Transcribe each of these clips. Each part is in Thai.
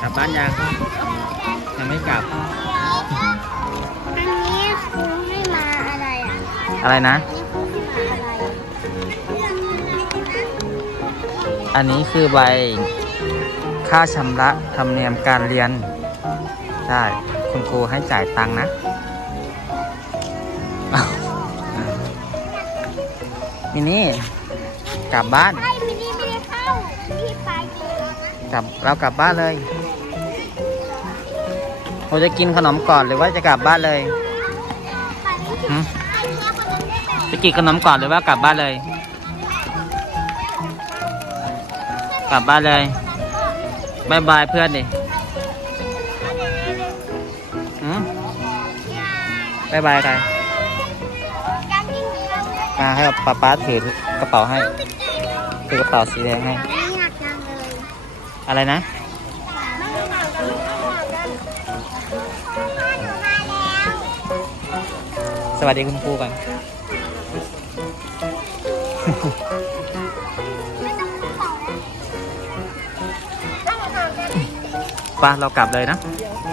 กลับบ้านยังยังไม่กลับ อันนี้ครูให้มาอะไรอะอะไรนะ อันนี้ครูให้มาอะไรอันนี้คือใบค่าชำระธรรมเนียมการเรียนใช่คุณครูให้จ่ายตังค์นะอ้าวมินี่ กลับบ้าน ใช่มินี่ไม่ได้เข้าพี่ไปจริงนะ กลับเรากลับบ้านเลย เราจะกินขนมก่อนหรือว่าจะกลับบ้านเลยไปไม่ถึงหืมไอ้เนี่ยคนนั้นได้แบบจะกินขนมก่อนหรือว่ากลับบ้านเลย กลับบ้านเลยบายบายเพื่อนดิหืมบายบายใครการกินเยอะเลยมาให้ป๊าป๊าถือกระเป๋าให้ ถือกระเป๋าสีแดงให้ไม่อยากจังเลยอะไรนะ สวัสดีคุณครูก่อนไม่ต้องขอแล้วต้องขอกันไป้าเรากลับเลยนะ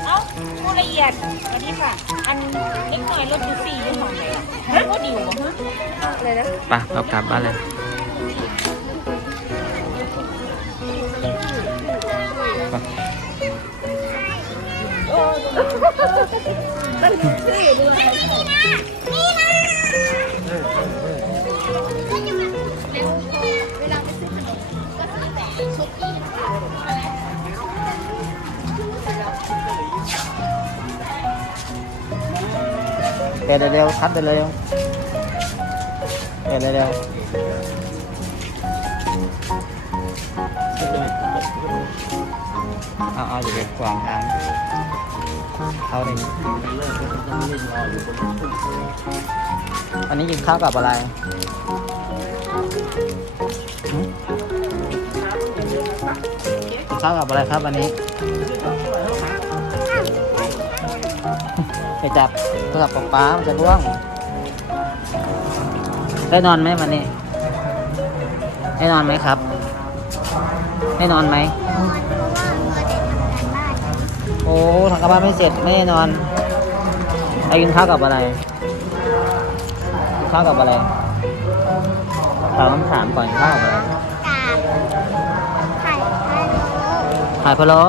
เอ้าผู้ละเอียด อันนี้ค่ะ อันเล็กหน่อยรถดูสี่หรือสองไหนอะฮะว่าดิวเหรอฮะอะไรนะไป้าเรากลับบ้านเลยเว เดี๋ยวเร็วๆคัดเร็วเดี๋ยวเร็วเอาเอาอยู่ในกวางทางเข้าเลยอันนี้กินข้าวกับอะไรกินข้าวกับอะไรครับอันนี้ จับโทรศัพท์ป๊าป๊ามันจะร่วง ได้นอนไหมวันนี้ ได้นอนไหมครับ ได้นอนไหม โอ้ทำกับบ้านไม่เสร็จไม่ได้นอนไอ้กินข้าวกับอะไรกินข้าวกับอะไรถามคำถามก่อนกินข้าวกับอะไรไข่ไข่โลไข่พะโล้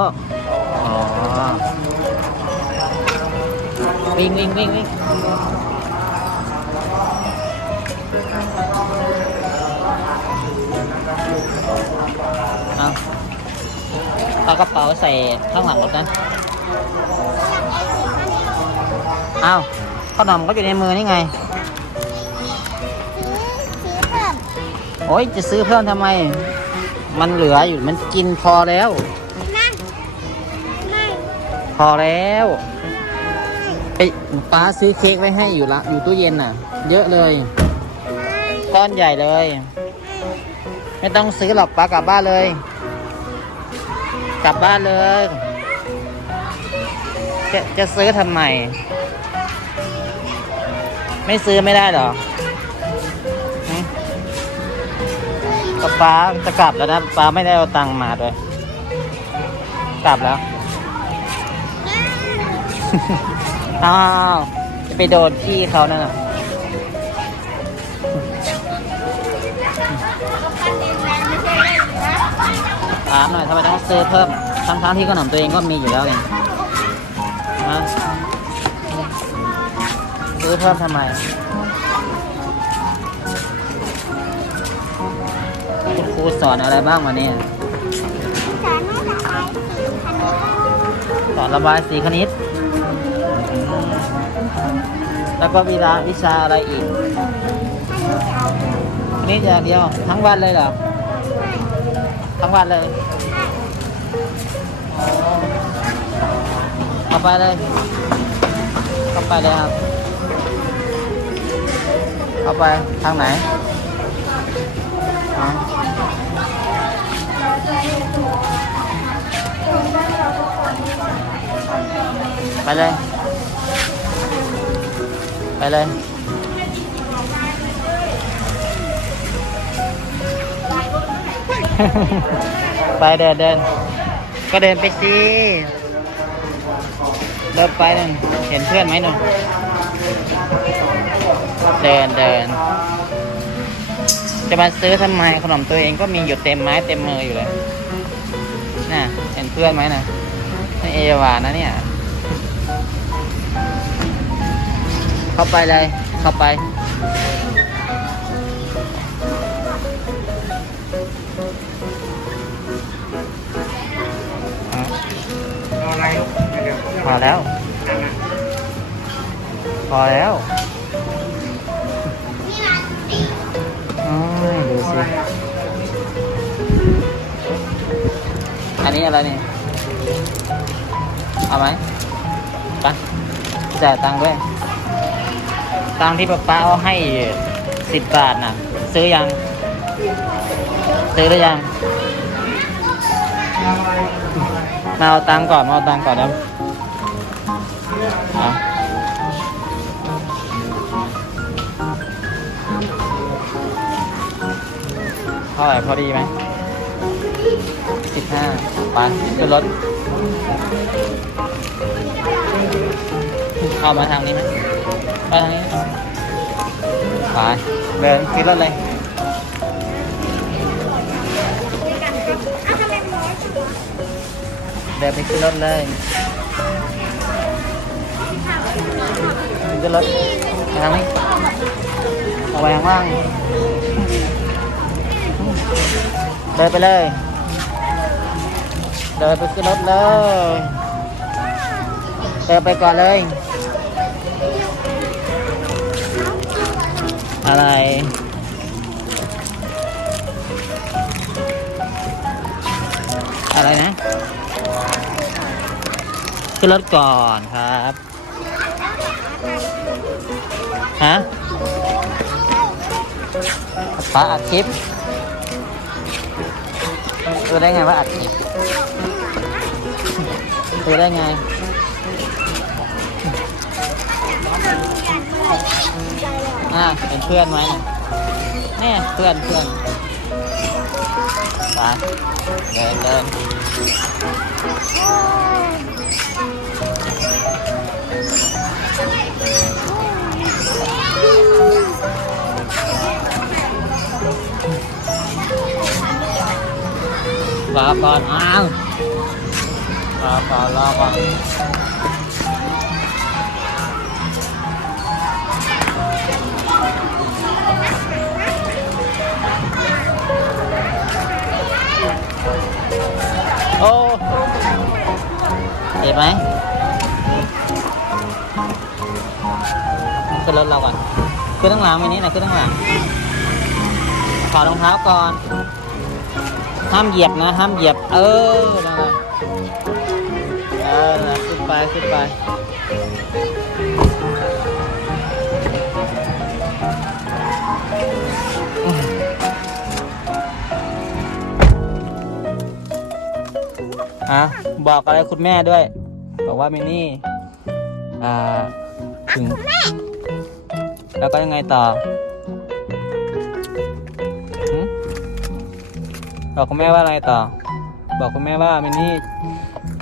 วิ่งวิ่งวิ่งวิ่งเอาเอากระเป๋าใส่ข้างหลังรถนั้นเอาขนมก็อยู่ในมือนี่ไง ซื้อเพิ่มโอ้ยจะซื้อเพิ่มทำไม มันเหลืออยู่มันกินพอแล้ว นั่นไม่พอแล้ว ไอ้ป้าซื้อเค้กไว้ให้อยู่ละอยู่ตู้เย็นน่ะ เยอะเลย ก้อนใหญ่เลย ไม่ต้องซื้อหรอกป้ากลับบ้านเลย กลับบ้านเลย จะจะซื้อทำไมไม่ซื้อไม่ได้เหรอหึก็ป้าจะกลับแล้วนะป้าไม่ได้เอาตังค์มาด้วย กลับแล้ว อ้าวจะไปโดนพี่เขานั่นน่ะถามหน่อยทำไมต้องซื้อเพิ่มทั้งๆที่ขนมตัวเองก็มีอยู่แล้วเองนะซื้อเพิ่มทำไมคุณครูสอนอะไรบ้างวันนี้สอนให้ระบายสีคณิต แล้วก็วิชาวิชาอะไรอีกคณิตอย่างเดียวทั้งวันเลยเหรอ ทั้งวันเลยเข้าไปเลยเข้าไปเลยครับเข้าไปทางไหนไปเลย ไปเลย ไปเดินเดิน ก็เดินไปสิเดินไปนั่นเห็นเพื่อนไหมนุ่นเดินเดิน จะมาซื้อทำไมขนมตัวเองก็มีอยู่เต็มไม้เต็มมืออยู่เลย น่ะ เห็นเพื่อนไหมนะนี่เอวานะเนี่ย เข้าไปเลย เข้าไปออะไรลูกเดี๋ยวพอแล้ว พอแล้วอ้ยดูสิ อันนี้อะไรเนี่ยเอาไหมไปจ่ายตังค์ด้วย ตังค์ที่ป้าป้าเอาให้สิบบาทนะซื้อยัง ซื้อหรือยัง มาเอาตังค์ก่อน มาเอาตังค์ก่อนแล้วเอาเท่าไหร่พอดีไหมสิบห้าไปขึ้นรถเข้ามาทางนี้ไหม ไปทางนี้ไปเดินขึ้นรถเลยเดินไปขึ้นรถเลยขึ้นรถไปทางนี้เอาไปข้างล่างเดินไปเลย เดินไปขึ้นรถเลย เดินไปก่อนเลย อะไร อะไรนะขึ้นรถก่อนครับ ฮะป้าอัดคลิปรู้ได้ไงว่าอัดคลิปรู้ได้ไง่าเป็นเพื่อนไหมเนี่ยเพื่อนเพื่อนไปเดินเดินรอก่อนอ้าวรอก่อนรอก่อน โอ้เห็นไหมขึ้นรถเราก่อนขึ้นข้างหลังไปนี้นะขึ้นข้างหลังถอดรองเท้าก่อน ห้ามเหยียบนะ ห้ามเหยียบ เออนะเออนะขึ้นไปขึ้นไป อะบอกอะไรคุณแม่ด้วย บอกว่ามินี่อ่าถึงแล้วก็ยังไงต่อหืมบอกคุณแม่ว่าอะไรต่อ บอกคุณแม่ว่ามินนี่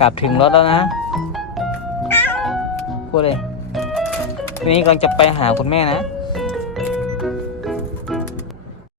กลับถึงรถแล้วนะพูดเลยมินนี่กำลังจะไปหาคุณแม่นะ